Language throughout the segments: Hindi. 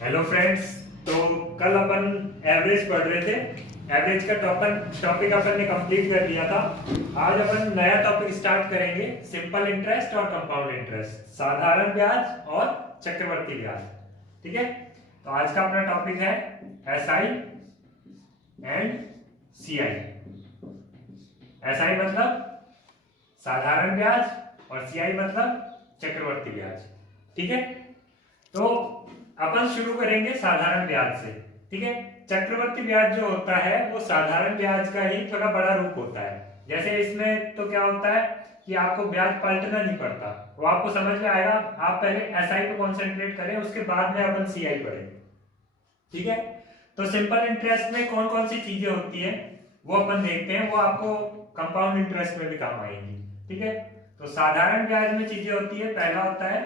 Hello friends. तो कल अपन एवरेज पढ़ रहे थे। एवरेज का टॉपिक अपन ने कंप्लीट कर लिया था। आज अपन नया टॉपिक स्टार्ट करेंगे, सिंपल इंटरेस्ट और कंपाउंड इंटरेस्ट, साधारण ब्याज और चक्रवर्ती ब्याज। ठीक है, तो आज का अपना टॉपिक है एसआई एंड सीआई। एसआई मतलब साधारण ब्याज और सीआई मतलब चक्रवर्ती ब्याज। ठीक है, तो अपन शुरू करेंगे साधारण ब्याज से। ठीक है, चक्रवर्ती ब्याज जो होता है वो साधारण ब्याज का ही थोड़ा बड़ा रूप होता है। जैसे इसमें तो क्या होता है कि आपको ब्याज पलटना नहीं पड़ता, वो आपको समझ में आएगा। आप पहले एसआई पे कॉन्सेंट्रेट करें, उसके बाद में अपन सीआई पढ़ेंगे। ठीक है, तो सिंपल इंटरेस्ट में कौन कौन सी चीजें होती है वो अपन देखते हैं, वो आपको कंपाउंड इंटरेस्ट में भी काम आएंगी। ठीक है, तो साधारण ब्याज में चीजें होती है, पहला होता है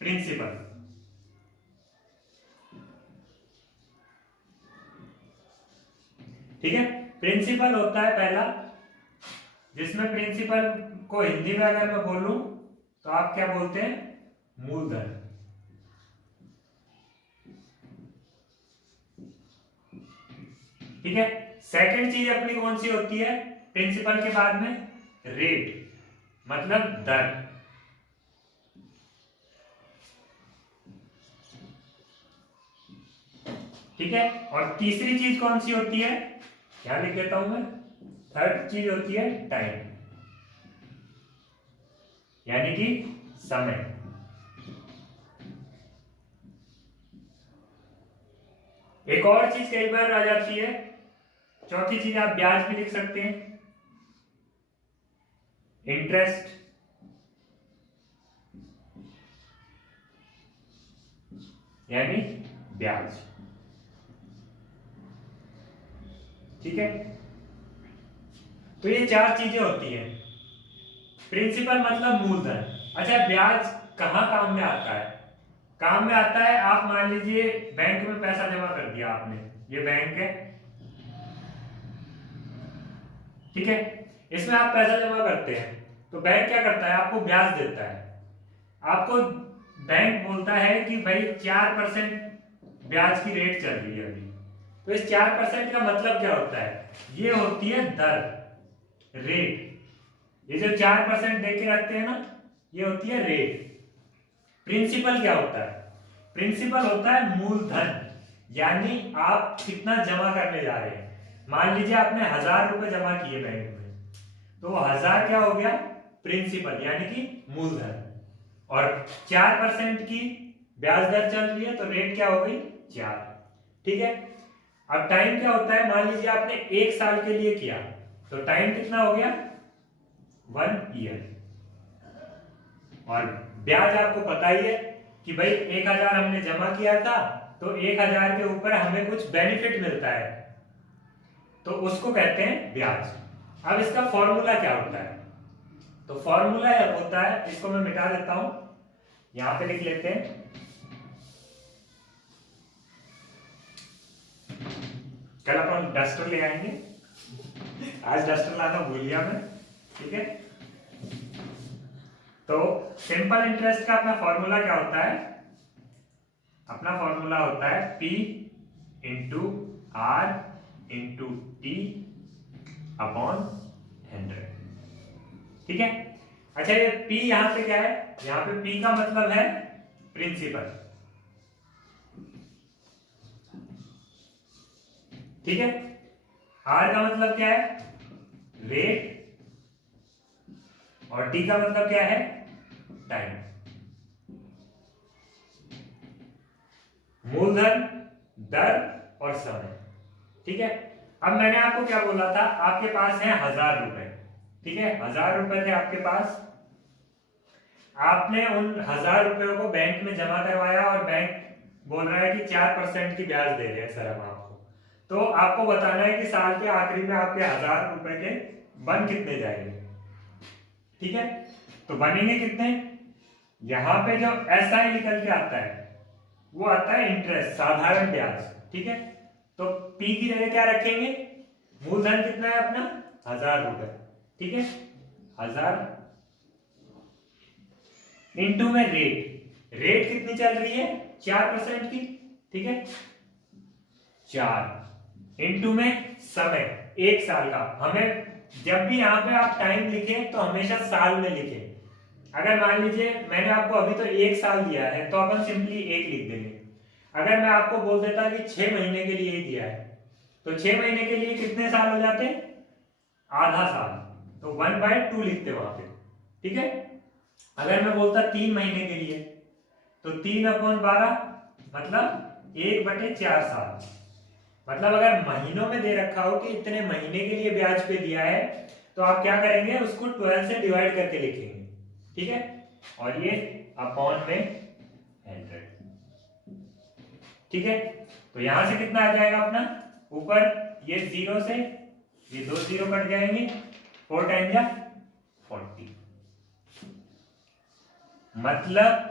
प्रिंसिपल। ठीक है, प्रिंसिपल होता है पहला, जिसमें प्रिंसिपल को हिंदी में अगर मैं बोलूं तो आप क्या बोलते हैं, मूलधन। ठीक है, सेकंड चीज अपनी कौन सी होती है प्रिंसिपल के बाद में, रेट मतलब दर। ठीक है, और तीसरी चीज कौन सी होती है, क्या लिख देता हूं मैं, थर्ड चीज होती है टाइम, यानी कि समय। एक और चीज कई बार आ जाती है, चौथी चीज आप ब्याज भी लिख सकते हैं, इंटरेस्ट। यानी ब्याज। ठीक है, तो ये चार चीजें होती हैं। प्रिंसिपल मतलब मूलधन। अच्छा, ब्याज कहां काम में आता है, काम में आता है, आप मान लीजिए बैंक में पैसा जमा कर दिया आपने, ये बैंक है। ठीक है, इसमें आप पैसा जमा करते हैं तो बैंक क्या करता है, आपको ब्याज देता है। आपको बैंक बोलता है कि भाई 4% ब्याज की रेट चल रही है अभी। तो इस 4% का मतलब क्या होता है, ये होती है दर, रेट। ये जो 4% दे के रखते हैं ना, ये होती है रेट। प्रिंसिपल क्या होता है, प्रिंसिपल होता है मूलधन, यानी आप कितना जमा करने जा रहे हैं। मान लीजिए आपने 1000 रुपए जमा किए बैंक में, तो 1000 क्या हो गया, प्रिंसिपल यानी कि मूलधन। और 4% की ब्याज दर चल रही है तो रेट क्या हो गई, 4। ठीक है, अब टाइम क्या होता है, मान लीजिए आपने 1 साल के लिए किया तो टाइम कितना हो गया, 1 ईयर। और ब्याज आपको पता ही है कि भाई 1000 हमने जमा किया था तो 1000 के ऊपर हमें कुछ बेनिफिट मिलता है, तो उसको कहते हैं ब्याज। अब इसका फॉर्मूला क्या होता है, तो फॉर्मूला होता है, इसको मैं मिटा देता हूं, यहां पे लिख लेते हैं। कल अपन डस्टर ले आएंगे, आज डस्टर लाना भूल गया मैं। ठीक है, तो सिंपल इंटरेस्ट का अपना फॉर्मूला क्या होता है, अपना फॉर्मूला होता है P into R into T upon 100। ठीक है, अच्छा ये P यहां पे क्या है, यहां पे P का मतलब है प्रिंसिपल। ठीक है, R का मतलब क्या है, रेट, और T का मतलब क्या है, टाइम। मूलधन, दर और समय। ठीक है, अब मैंने आपको क्या बोला था, आपके पास है 1000 रुपए। ठीक है, 1000 रुपए थे आपके पास, आपने उन 1000 रुपयों को बैंक में जमा करवाया और बैंक बोल रहा है कि 4% की ब्याज दे रहे हैं सर हम आपको। तो आपको बताना है कि साल के आखिरी में आपके 1000 रुपए के बन कितने जाएंगे। ठीक है, तो बनेंगे कितने, यहां पे जो एसआई निकल के आता है वो आता है इंटरेस्ट, साधारण ब्याज। ठीक है, तो पी की जगह क्या रखेंगे, मूलधन कितना है अपना, 1000 रुपए। ठीक है, 1000 इंटू में रेट, रेट कितनी चल रही है, 4% की, ठीक है, 4 इंटू में समय 1 साल का। हमें जब भी यहाँ पे आप टाइम लिखे तो हमेशा साल में लिखे। अगर मान लीजिए मैंने आपको अभी तो 1 साल दिया है तो अपन सिंपली 1 लिख देंगे। अगर मैं आपको बोल देता कि 6 महीने के लिए ही दिया है तो 6 महीने के लिए कितने साल हो जाते? आधा साल, तो 1/2 लिखते वहां पे, ठीक है। अगर मैं बोलता 3 महीने के लिए तो 3/12 मतलब 1/4 साल। मतलब अगर महीनों में दे रखा हो कि इतने महीने के लिए ब्याज पे दिया है तो आप क्या करेंगे, उसको 12 से डिवाइड करके लिखेंगे, ठीक है। और ये अपॉन में 100, ठीक है। तो यहां से कितना आ जाएगा अपना, ऊपर ये 0 से ये 2 0 कट जाएंगे, 4 टाइम 40। मतलब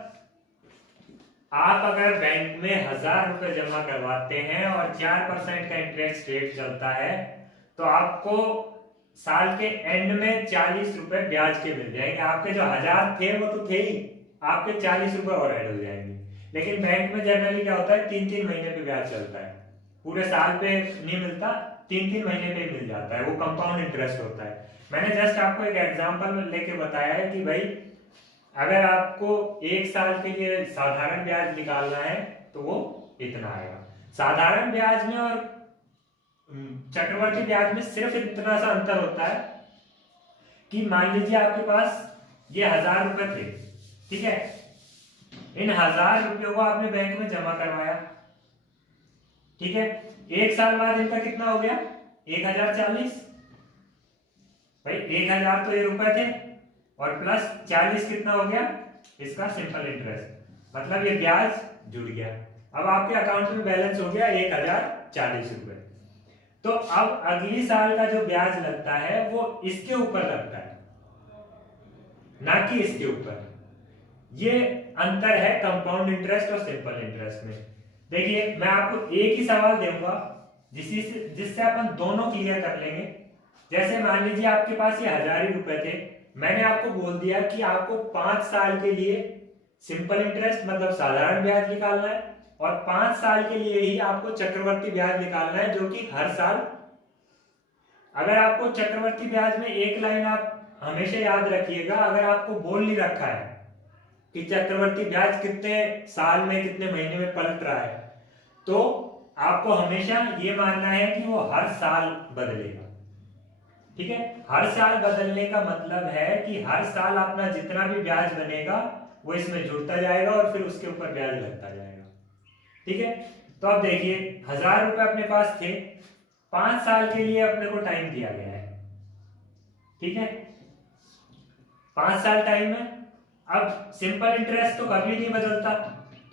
आप अगर बैंक में 1000 रुपए जमा करवाते हैं और 4% का इंटरेस्ट रेट चलता है तो आपको साल के एंड में 40 रुपए ब्याज के मिल जाएंगे। आपके जो 1000 थे वो तो थे ही, आपके 40 रुपए और ऐड हो जाएंगे। लेकिन बैंक में जनरली क्या होता है, 3-3 महीने पे ब्याज चलता है, पूरे साल पे नहीं मिलता, 3-3 महीने पे मिल जाता है, वो कंपाउंड इंटरेस्ट होता है। मैंने जस्ट आपको एक एग्जांपल लेके बताया है कि भाई अगर आपको 1 साल के लिए साधारण ब्याज निकालना है तो वो इतना आएगा। साधारण ब्याज में और चक्रवर्ती ब्याज में सिर्फ इतना सा अंतर होता है कि मान लीजिए आपके पास ये 1000 रुपए थे, ठीक है। इन 1000 रुपयों को आपने बैंक में जमा करवाया, ठीक है। 1 साल बाद इनका कितना हो गया, 1040। भाई 1000 तो ये रुपए थे और प्लस 40 कितना हो गया, इसका सिंपल इंटरेस्ट, मतलब ये ब्याज जुड़ गया। अब आपके अकाउंट में बैलेंस हो गया 1040 रुपए। तो अब अगली साल का जो ब्याज लगता है वो इसके ऊपर लगता है, ना कि इसके ऊपर। ये अंतर है कंपाउंड इंटरेस्ट और सिंपल इंटरेस्ट में। देखिए मैं आपको एक ही सवाल दूंगा जिससे अपन दोनों क्लियर कर लेंगे। जैसे मान लीजिए आपके पास ये 1000 ही रुपए थे, मैंने आपको बोल दिया कि आपको 5 साल के लिए सिंपल इंटरेस्ट मतलब साधारण ब्याज निकालना है और 5 साल के लिए ही आपको चक्रवर्ती ब्याज निकालना है, जो कि हर साल। अगर आपको चक्रवर्ती ब्याज में एक लाइन आप हमेशा याद रखिएगा, अगर आपको बोल नहीं रखा है कि चक्रवर्ती ब्याज कितने साल में कितने महीने में पलट रहा है, तो आपको हमेशा ये मानना है कि वो हर साल बदलेगा, ठीक है। हर साल बदलने का मतलब है कि हर साल अपना जितना भी ब्याज बनेगा वो इसमें जुड़ता जाएगा और फिर उसके ऊपर ब्याज लगता जाएगा, ठीक है। तो अब देखिए 1000 रुपए अपने पास थे, 5 साल के लिए अपने को टाइम दिया गया है, ठीक है। 5 साल टाइम है। अब सिंपल इंटरेस्ट तो कभी नहीं बदलता,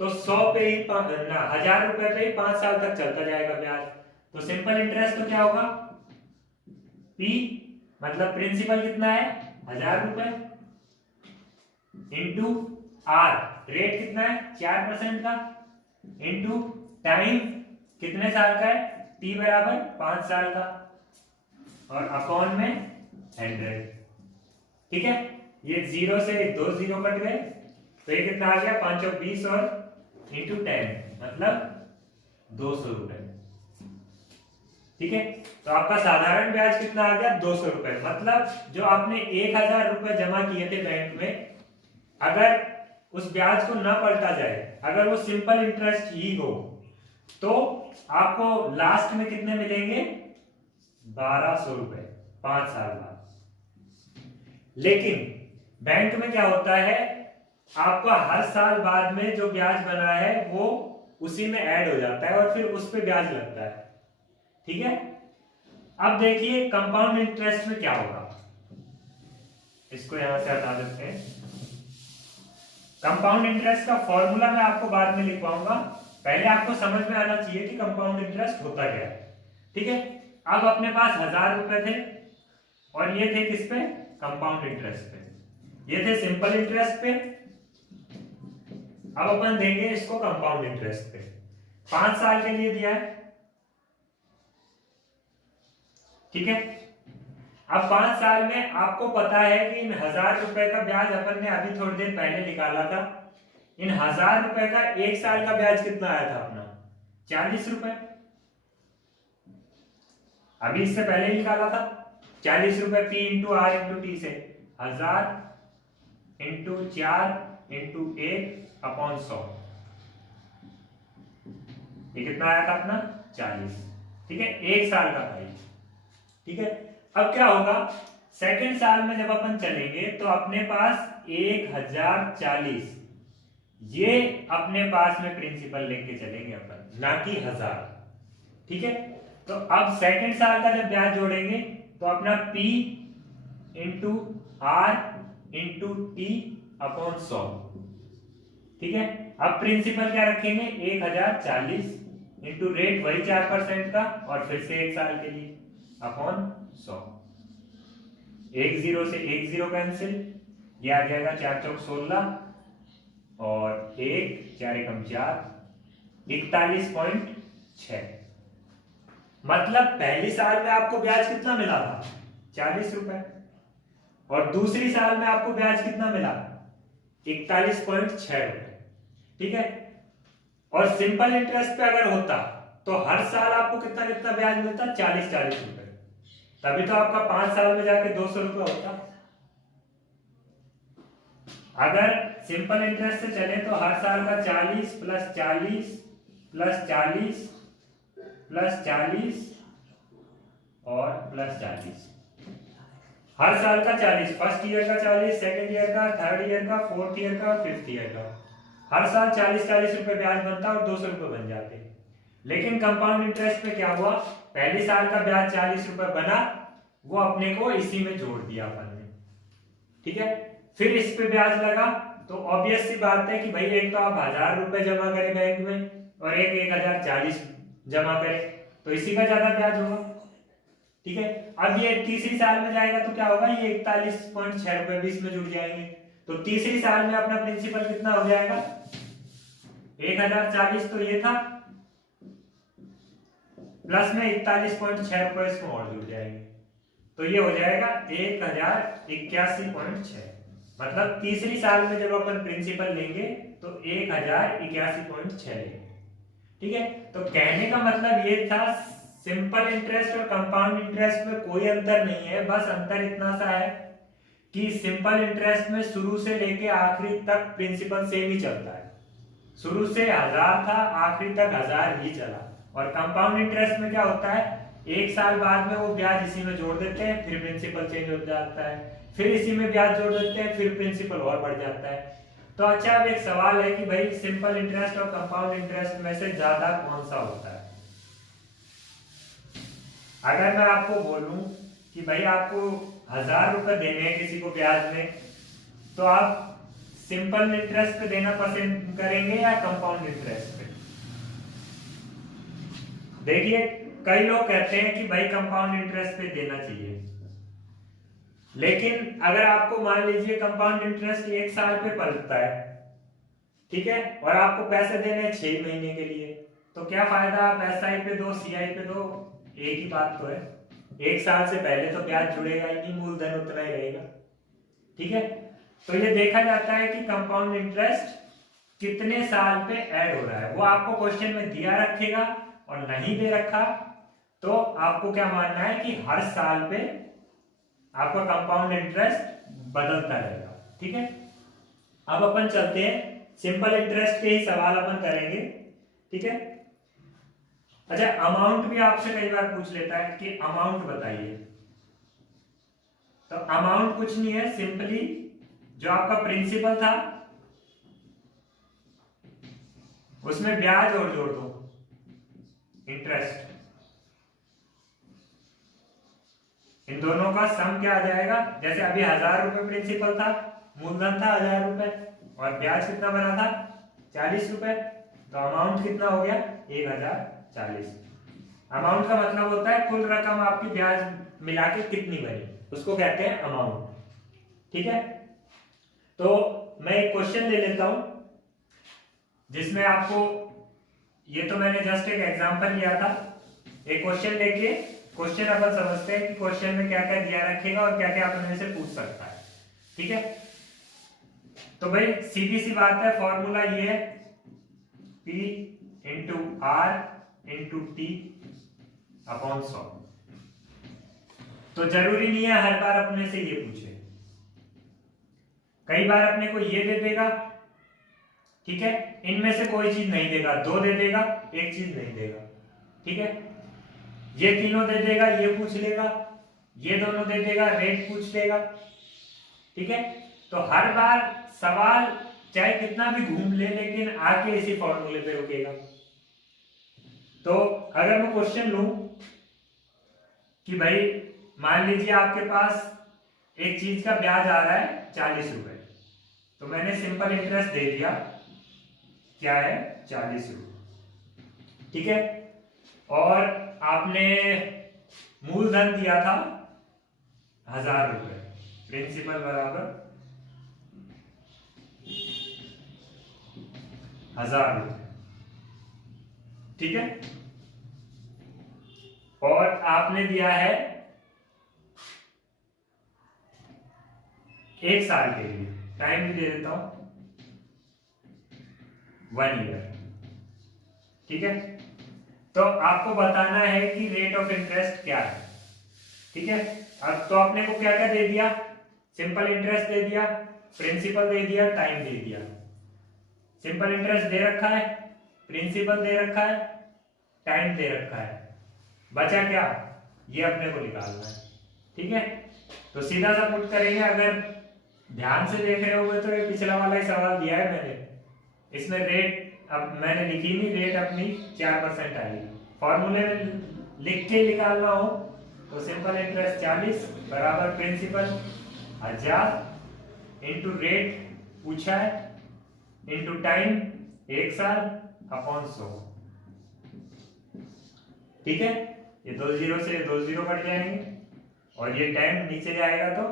तो 100 पे ही 1000 रुपए पे ही 5 साल तक चलता जाएगा ब्याज। तो सिंपल इंटरेस्ट तो क्या होगा, P मतलब प्रिंसिपल कितना है 1000 रुपए इंटू R रेट कितना है 4% का इंटू टाइम कितने साल का है, T बराबर 5 साल का और अपॉन में 100, ठीक है। ये 0 से 2 0 कट गए तो ये कितना आ गया 5 और 20 और इंटू 10 मतलब 200 रुपए, ठीक है। तो आपका साधारण ब्याज कितना आ गया 200 रुपए। मतलब जो आपने 1000 रुपए जमा किए थे बैंक में, अगर उस ब्याज को ना पलटा जाए, अगर वो सिंपल इंटरेस्ट ही हो, तो आपको लास्ट में कितने मिलेंगे 1200 रुपए 5 साल बाद। लेकिन बैंक में क्या होता है, आपका हर साल बाद में जो ब्याज बना है वो उसी में ऐड हो जाता है और फिर उस पर ब्याज लगता है, ठीक है। अब देखिए कंपाउंड इंटरेस्ट में क्या होगा, इसको यहां से हटा देते हैं। कंपाउंड इंटरेस्ट का फॉर्मूला मैं आपको बाद में लिखवाऊंगा, पहले आपको समझ में आना चाहिए कि कंपाउंड इंटरेस्ट होता क्या है, ठीक है। अब अपने पास 1000 रुपए थे और ये थे किस पे, कंपाउंड इंटरेस्ट पे, ये थे सिंपल इंटरेस्ट पे। अब अपन देंगे इसको कंपाउंड इंटरेस्ट पे। 5 साल के लिए दिया है, ठीक है। अब 5 साल में आपको पता है कि इन 1000 रुपए का ब्याज अपन ने अभी थोड़ी देर पहले निकाला था। इन 1000 रुपए का 1 साल का ब्याज कितना आया था अपना 40 रुपए। अभी इससे पहले ही निकाला था 40 रुपए P into R into T से 1000 इंटू 4 इंटू 1/100। ये कितना आया था अपना 40। ठीक है, 1 साल का था ये। ठीक है, अब क्या होगा सेकंड साल में जब अपन चलेंगे तो अपने पास 1040 ये अपने पास में प्रिंसिपल लेके चलेंगे अपन, ना कि 1000। ठीक है, तो अब सेकंड साल का जब ब्याज जोड़ेंगे तो अपना P into R into T upon 100। ठीक है, अब प्रिंसिपल क्या रखेंगे 1040 इंटू रेट वही 4% का और फिर से 1 साल के लिए अपॉन 100। 1 0 से 1 0 कैंसिल, ये आ जाएगा 4 चौक 16 और 1 4 एकम 4 41.6। मतलब पहली साल में आपको ब्याज कितना मिला था 40 रुपए और दूसरी साल में आपको ब्याज कितना मिला 41.6 रुपए। ठीक है, और सिंपल इंटरेस्ट पे अगर होता तो हर साल आपको कितना कितना ब्याज मिलता 40 रुपए, तभी तो आपका 5 साल में जाके 200 रुपए होता। अगर सिंपल इंटरेस्ट से चले तो हर साल का 40 प्लस 40 प्लस 40 प्लस 40 और प्लस 40, हर साल का 40, फर्स्ट ईयर का 40, सेकंड ईयर का, थर्ड ईयर का, फोर्थ ईयर का, फिफ्थ ईयर का, हर साल 40 रुपए ब्याज बनता और 200 रुपए बन जाते। लेकिन कंपाउंड इंटरेस्ट में क्या हुआ, पहले साल का ब्याज 40 रुपए बना, वो अपने को इसी में जोड़ दिया अपन ने। ठीक है, फिर इस पे ब्याज लगा तो ऑब्वियस सी बात है कि भाई एक तो आप 1000 रुपए जमा करें बैंक में और एक 1040 जमा करें, तो इसी का ज्यादा ब्याज होगा। ठीक है, अब ये तीसरी साल में जाएगा तो क्या होगा, ये 41.6 रुपए भी इसमें जुड़ जाएंगे, तो तीसरी साल में अपना प्रिंसिपल कितना हो जाएगा 1040 तो ये था, प्लस में 41.6 रुपए इसमें और जुड़ जाएंगे, तो ये हो जाएगा 1081.6। मतलब तीसरी साल में जब अपन प्रिंसिपल लेंगे तो 1081.6 लेंगे। ठीक है, तो कहने का मतलब ये था सिंपल इंटरेस्ट और कंपाउंड इंटरेस्ट में कोई अंतर नहीं है, बस अंतर इतना सा है कि सिंपल इंटरेस्ट में शुरू से लेके आखिरी तक प्रिंसिपल सेम ही चलता है, शुरू से 1000 था आखिरी तक 1000 ही चला। और कंपाउंड इंटरेस्ट में क्या होता है, 1 साल बाद में वो ब्याज इसी में जोड़ देते हैं, फिर प्रिंसिपल चेंज हो जाता है, फिर इसी में ब्याज जोड़ देते हैं, फिर प्रिंसिपल और बढ़ जाता है। तो अच्छा, अब एक सवाल है कि भाई सिंपल इंटरेस्ट और कंपाउंड इंटरेस्ट में से ज्यादा कौन सा होता है। अगर मैं आपको बोलूं कि भाई आपको 1000 रुपए देने हैं किसी को ब्याज में, तो आप सिंपल इंटरेस्ट पे देना पसंद करेंगे या कंपाउंड इंटरेस्ट पे। देखिए कई लोग कहते हैं कि भाई कंपाउंड इंटरेस्ट पे देना चाहिए, लेकिन अगर आपको मान लीजिए कंपाउंड इंटरेस्ट 1 साल पे पलटता है, ठीक है, और आपको पैसे देने हैं 6 महीने के लिए, तो क्या फायदा आप एसआई पे दो सीआई पे दो, एक ही बात तो है। 1 साल से पहले तो ब्याज जुड़ेगा ही नहीं, मूलधन उतना ही रहेगा। ठीक है, तो ये देखा जाता है कि कंपाउंड इंटरेस्ट कितने साल पे ऐड हो रहा है, वो आपको क्वेश्चन में दिया रखेगा, और नहीं दे रखा तो आपको क्या मानना है कि हर साल पे आपका कंपाउंड इंटरेस्ट बदलता रहेगा। ठीक है, अब अपन चलते हैं सिंपल इंटरेस्ट के ही सवाल अपन करेंगे। ठीक है, अच्छा, अमाउंट भी आपसे कई बार पूछ लेता है कि अमाउंट बताइए, तो अमाउंट कुछ नहीं है, सिंपली जो आपका प्रिंसिपल था उसमें ब्याज और जोड़ दो, इंटरेस्ट, इन दोनों का सम क्या आ जाएगा। जैसे अभी 1000 रुपए प्रिंसिपल था, मूलधन था 1000 रुपए और ब्याज कितना बना था 40 रुपए, तो अमाउंट कितना हो गया 1040। अमाउंट का मतलब होता है कुल रकम आपकी ब्याज मिला के कितनी बनी, उसको कहते हैं अमाउंट। ठीक है, तो मैं एक क्वेश्चन ले लेता हूं जिसमें आपको, ये तो मैंने जस्ट एक एग्जांपल लिया था, एक क्वेश्चन लेके क्वेश्चन अपन समझते हैं कि क्वेश्चन में क्या क्या दिया रखेगा और क्या क्या अपन में से पूछ सकता है। ठीक है, तो भाई सीधी सी बात है, फॉर्मूला ये है P into R into T upon 100। तो जरूरी नहीं है हर बार अपने से ये पूछे, कई बार अपने को ये दे देगा, ठीक है, इनमें से कोई चीज नहीं देगा, 2 दे देगा, एक चीज नहीं देगा, ठीक है, ये तीनों दे देगा, ये पूछ लेगा, ये दोनों दे देगा, रेट पूछ लेगा, ठीक है। तो हर बार सवाल चाहे कितना भी घूम ले लेकिन आके इसी फॉर्मूले पे रुकेगा। तो अगर मैं क्वेश्चन लूं कि भाई मान लीजिए आपके पास एक चीज का ब्याज आ रहा है 40 रुपए, तो मैंने सिंपल इंटरेस्ट दे दिया, क्या है 40 रुपए, ठीक है, और आपने मूलधन दिया था 1000 रुपए, प्रिंसिपल बराबर 1000 रुपए, ठीक है, और आपने दिया है 1 साल के लिए, टाइम भी दे देता हूं 1 ईयर, ठीक है। तो आपको बताना है कि रेट ऑफ इंटरेस्ट क्या है, ठीक है। अब तो आपने को क्या क्या दे दिया, सिंपल इंटरेस्ट दे दिया, प्रिंसिपल दे दिया, टाइम दे दिया। सिंपल इंटरेस्ट दे रखा है, प्रिंसिपल दे रखा है, टाइम दे रखा है, बचा क्या, ये अपने को निकालना है, ठीक है। तो सीधा सा पुट करेंगे, अगर ध्यान से देख रहे होगे तो ये पिछला वाला ही सवाल दिया है मैंने, इसमें रेट अब मैंने लिखी नहीं, रेट अपनी 4% आएगी, फॉर्मूले में लिख के निकालना हो तो सिंपल इंटरेस्ट 40 बराबर प्रिंसिपल 1000 इंटू रेट पूछा है इंटू टाइम 1 साल अपॉन 100, ठीक है। ये 2 जीरो से 2 जीरो कट जाएंगे और ये टाइम नीचे जाएगा तो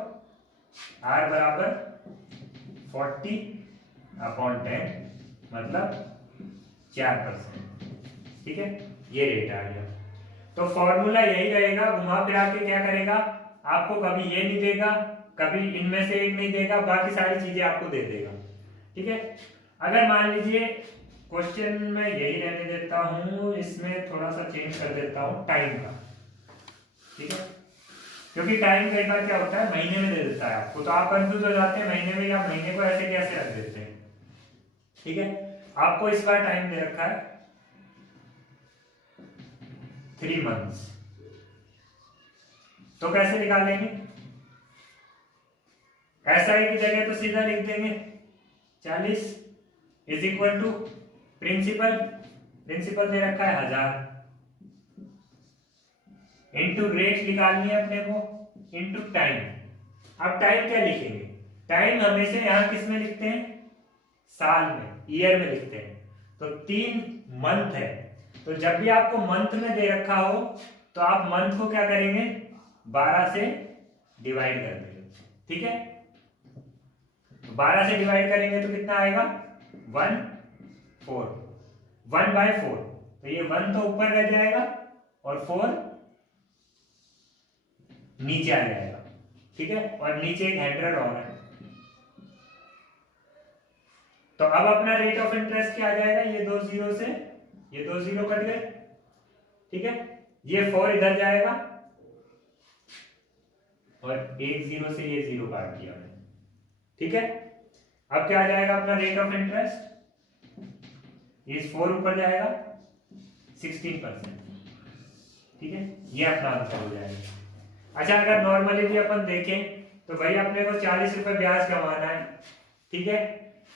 R बराबर 40 अपॉन 10 मतलब 4%, ठीक है, ये रेट आ गया। तो फॉर्मूला यही रहेगा, घुमा फिरा के क्या करेगा, आपको कभी ये नहीं देगा, कभी इनमें से एक नहीं देगा, बाकी सारी चीजें आपको दे देगा, ठीक है। अगर मान लीजिए क्वेश्चन में यही रहने देता हूं, इसमें थोड़ा सा चेंज कर देता हूं टाइम का, ठीक है, क्योंकि टाइम कई बार क्या होता है महीने में दे देता है आपको, तो आप कंफ्यूज हो जाते हैं महीने में या महीने को ऐसे कैसे रख देते हैं, ठीक है। आपको इस बार टाइम दे रखा है 3 मंथ्स, तो कैसे निकालेंगे, SI की जगह तो सीधा लिख देंगे 40 is equal to principal, principal दे रखा है 1000 इंटू रेट निकालनी है अपने को इंटू टाइम। अब टाइम क्या लिखेंगे, टाइम हमेशा यहां किस में लिखते हैं, साल में, ईयर में लिखते हैं, तो 3 मंथ है, तो जब भी आपको मंथ में दे रखा हो तो आप मंथ को क्या करेंगे 12 से डिवाइड कर देंगे, ठीक है। तो 12 से डिवाइड करेंगे तो कितना आएगा 1/4, तो ये 1 तो ऊपर रह जाएगा और 4 नीचे आ जाएगा, ठीक है, और नीचे एक 100 और है। तो अब अपना रेट ऑफ इंटरेस्ट क्या आ जाएगा, ये 2 जीरो से ये 2 जीरो कट गए, ठीक है, ये 4 इधर जाएगा और 1 जीरो से ये 0 काट दिया मैंने, ठीक है। अब क्या आ जाएगा अपना रेट ऑफ इंटरेस्ट, ये 4 ऊपर जाएगा 16%, ठीक है, ये अपना आंसर हो जाएगा। अच्छा, अगर नॉर्मली भी अपन देखें तो भाई अपने को 40 रुपए ब्याज कमाना है, ठीक है,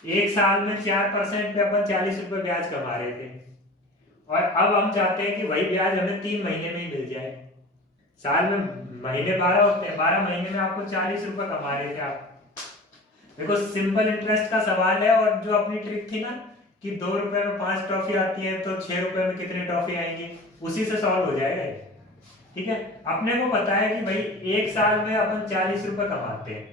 1 साल में 4% पे अपन 40 रुपए ब्याज कमा रहे थे, और अब हम चाहते हैं कि वही ब्याज हमें 3 महीने में ही मिल जाए। साल में महीने 12 होते हैं, 12 महीने में आपको 40 रुपए कमा रहे थे आप। देखो सिंपल इंटरेस्ट का सवाल है, और जो अपनी ट्रिक थी ना कि 2 रुपए में 5 टॉफी आती है तो 6 रुपए में कितनी टॉफी आएंगी, उसी से सॉल्व हो जाएगा, ठीक है। अपने को पता है कि भाई 1 साल में अपन 40 रुपए कमाते हैं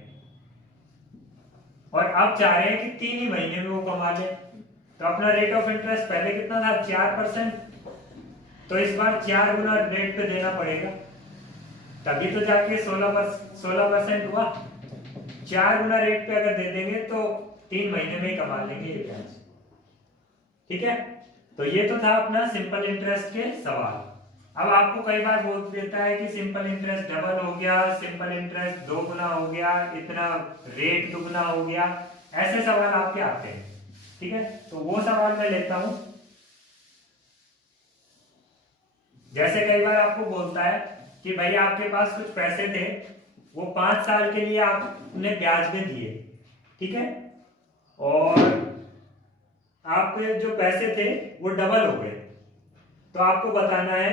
और अब चाह रहे हैं कि 3 ही महीने में वो कमा ले, तो अपना रेट ऑफ इंटरेस्ट पहले कितना था 4%, तो इस बार 4 गुना रेट पे देना पड़ेगा, तभी तो जाके 16% हुआ। 4 गुना रेट पे अगर दे देंगे तो 3 महीने में ही कमा लेंगे ये ब्याज, ठीक है। तो ये तो था अपना सिंपल इंटरेस्ट के सवाल। अब आपको कई बार बोल देता है कि सिंपल इंटरेस्ट डबल हो गया, सिंपल इंटरेस्ट 2 गुना हो गया, इतना रेट दुगना हो गया, ऐसे सवाल आपके आते हैं। ठीक है, तो वो सवाल मैं लेता हूं। जैसे कई बार आपको बोलता है कि भाई आपके पास कुछ पैसे थे, वो 5 साल के लिए आपने ब्याज में दिए, ठीक है, और आपके जो पैसे थे वो डबल हो गए, तो आपको बताना है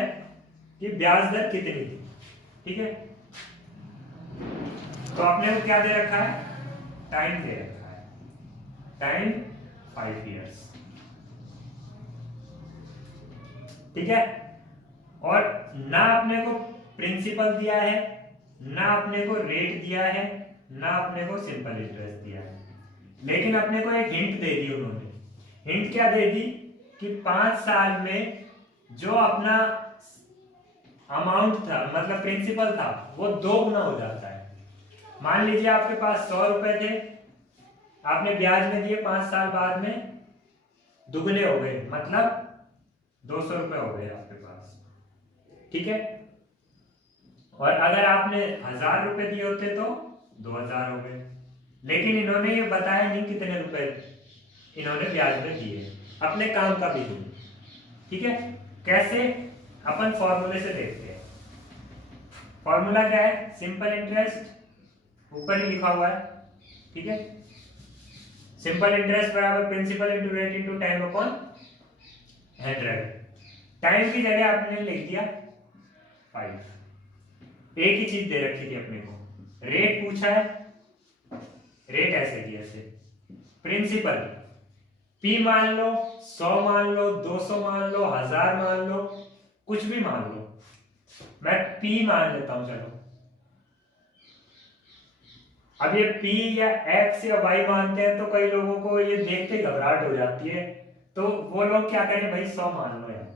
कि ब्याज दर कितनी थी। ठीक है, तो आपने वो क्या दे रखा है, टाइम दे रखा है, टाइम 5 इयर्स। ठीक है, और ना अपने को प्रिंसिपल दिया है, ना अपने को रेट दिया है, ना अपने को सिंपल इंटरेस्ट दिया है, लेकिन अपने को एक हिंट दे दी उन्होंने। हिंट क्या दे दी कि 5 साल में जो अपना अमाउंट था, मतलब प्रिंसिपल था, वो 2 गुना हो जाता है। मान लीजिए आपके पास 100 रुपए थे, आपने ब्याज में दिए, 5 साल बाद में दुगने हो गए, मतलब 200 रुपए हो गए आपके पास। ठीक है, और अगर आपने 1000 रुपए दिए होते तो 2000 हो गए, लेकिन इन्होंने ये बताया नहीं कितने रुपए इन्होंने ब्याज में दिए, अपने काम का भी नहीं। ठीक है, कैसे, अपन फॉर्मूले से देखते हैं। फॉर्मूला क्या है, सिंपल इंटरेस्ट ऊपर ही लिखा हुआ है। ठीक है, सिंपल इंटरेस्ट बराबर principal into rate into time upon 100। Time की जगह आपने लिख दिया 5। एक ही चीज दे रखी थी अपने को, रेट पूछा है, रेट ऐसे की ऐसे, प्रिंसिपल P मान लो, 100 मान लो, 200 मान लो, 1000 मान लो, कुछ भी मान लो, मैं P मान लेता हूं। चलो, अब ये P या X या Y मानते हैं तो कई लोगों को ये देखते घबराहट हो जाती है, तो वो लोग क्या करें भाई, 100 मान लो यार।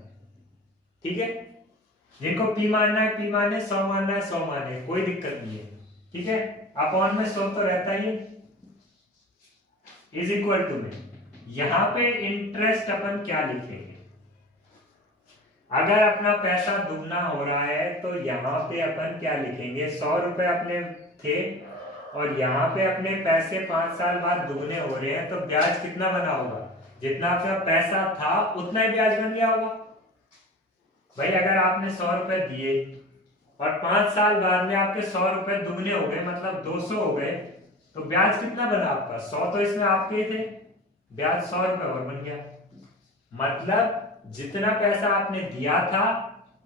ठीक है, जिनको P मानना है P माने, 100 मानना है 100 माने, कोई दिक्कत नहीं है। ठीक है, अपॉन में 100 तो रहता ही, इज इक्वल टू में यहां पे इंटरेस्ट अपन क्या लिखेंगे, अगर अपना पैसा दुगना हो रहा है तो यहां पे अपन क्या लिखेंगे, 100 रुपए अपने थे और यहां पे अपने पैसे 5 साल बाद दुगने हो रहे हैं, तो ब्याज कितना बना होगा, जितना आपका पैसा था उतना ही ब्याज बन गया होगा। भाई अगर आपने 100 रुपए दिए और 5 साल बाद में आपके 100 रुपए दुगने हो गए, मतलब 200 हो गए, तो ब्याज कितना बना आपका, 100 तो इसमें आपके ही थे, ब्याज 100 रुपए और बन गया। मतलब जितना पैसा आपने दिया था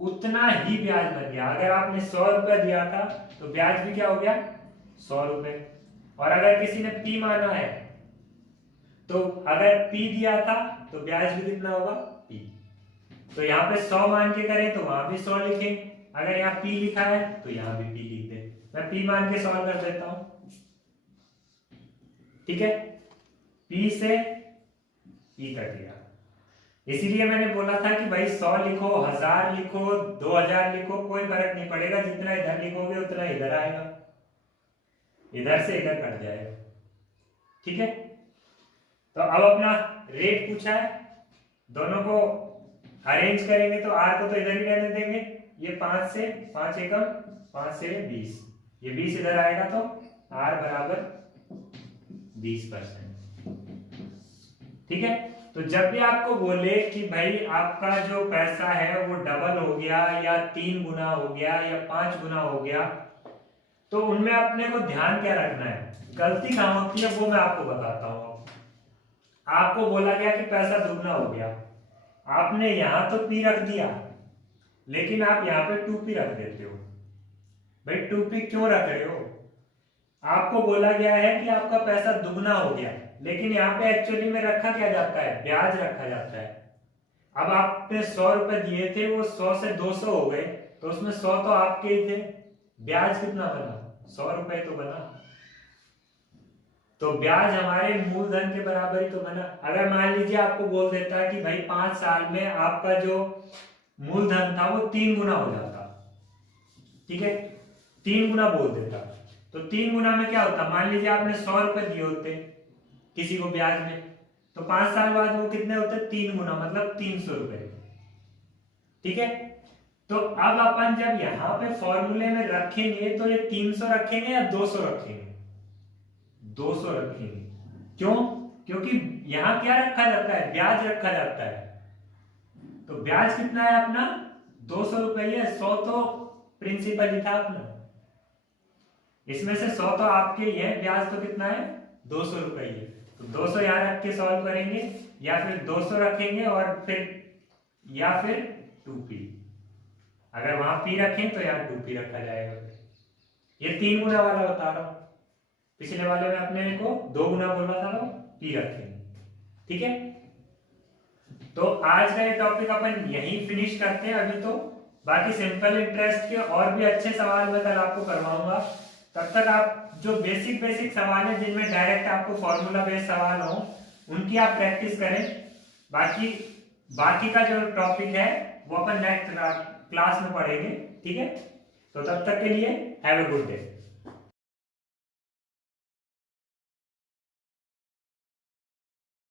उतना ही ब्याज बन गया। अगर आपने 100 रुपए दिया था तो ब्याज भी क्या हो गया, 100 रुपए। और अगर किसी ने P माना है तो अगर P दिया था तो ब्याज भी कितना होगा, P। तो यहाँ पे 100 मान के करें तो वहां भी 100 लिखें, अगर यहाँ P लिखा है तो यहाँ भी P लिख दे। मैं P मान के सॉल्व कर देता हूं। ठीक है, P से P कट गया, इसीलिए मैंने बोला था कि भाई 100 लिखो, 1000 लिखो, 2000 लिखो, कोई फर्क नहीं पड़ेगा, जितना इधर लिखोगे उतना इधर आएगा, इधर से इधर कट जाएगा। ठीक है, तो अब अपना रेट पूछा है, दोनों को अरेंज करेंगे तो R को तो इधर ही रहने देंगे, ये 5 से 5 एकम 5 से 20, ये 20 इधर आएगा तो R बराबर 20%। ठीक है, तो जब भी आपको बोले कि भाई आपका जो पैसा है वो डबल हो गया या 3 गुना हो गया या 5 गुना हो गया, तो उनमें अपने को ध्यान क्या रखना है, गलती कहां होती है वो मैं आपको बताता हूं। आपको बोला गया कि पैसा दुगना हो गया, आपने यहां तो P रख दिया, लेकिन आप यहाँ पे 2P रख देते हो। भाई 2P क्यों रख रहे हो, आपको बोला गया है कि आपका पैसा दुगना हो गया, लेकिन यहाँ पे एक्चुअली में रखा क्या जाता है, ब्याज रखा जाता है। अब आपने 100 रुपए दिए थे, वो 100 से 200 हो गए, तो उसमें 100 तो आपके ही थे, ब्याज कितना बना, 100 रुपए तो बना, तो ब्याज हमारे मूलधन के बराबर ही तो बना। अगर मान लीजिए आपको बोल देता है कि भाई 5 साल में आपका जो मूलधन था वो 3 गुना हो जाता, ठीक है, 3 गुना बोल देता, तो 3 गुना में क्या होता, मान लीजिए आपने 100 रुपए दिए होते किसी को ब्याज में, तो 5 साल बाद वो कितने होते हैं, 3 गुना, मतलब 300 रुपए। ठीक है, तो अब अपन जब यहाँ पे फॉर्मूले में रखेंगे तो ये 300 रखेंगे या 200 रखेंगे, 200 रखेंगे। क्यों? क्योंकि यहाँ क्या रखा जाता है, ब्याज रखा जाता है। तो ब्याज कितना है अपना, 200 रुपये। 100 तो प्रिंसिपल ही था अपना, इसमें से 100 तो आपके ही है, ब्याज तो कितना है, 200 रुपये। तो 200 यहाँ रख के सॉल्व करेंगे, या फिर 200 रखेंगे और या फिर 2p। अगर वहां p रखें तो यहाँ 2p रखा जाएगा। ये 3 गुना वाला बता रहा हूं, पिछले वाले में अपने को 2 गुना बोला था, तो p रखेंगे। ठीक है, तो आज का ये टॉपिक अपन यहीं फिनिश करते हैं अभी। तो बाकी सिंपल इंटरेस्ट के और भी अच्छे सवाल मैं कल आपको करवाऊंगा। तब तक आप जो बेसिक सवाल है जिनमें डायरेक्ट आपको फॉर्मूला बेस्ड सवाल हो, उनकी आप प्रैक्टिस करें। बाकी का जो टॉपिक है वो अपन नेक्स्ट क्लास में पढ़ेंगे। ठीक है, तो तब तक के लिए हैव अ गुड डे।